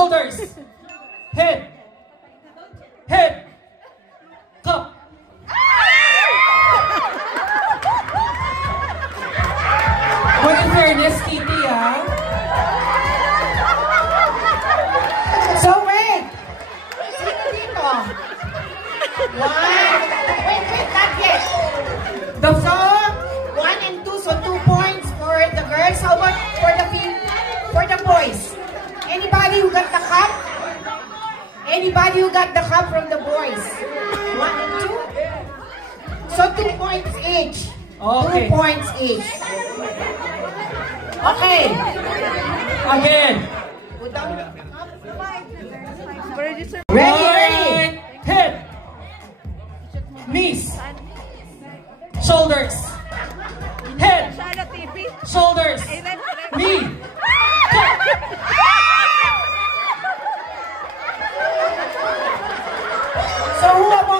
Shoulders. Head. Head. Cup. Well, in fairness, Kitty, ah. So wait. Sino dito? One. Wait, not yet. The So, 1 and 2, so 2 points for the girls. How about for the boys? Anybody who got the cup? Anybody who got the cup from the boys? 1 and 2? So 2 points each. Okay. 2 points each. Okay. Again. Put down the cup. Ready. Ready. Head. Knees. Shoulders. Head. Shoulders. Knee. So who among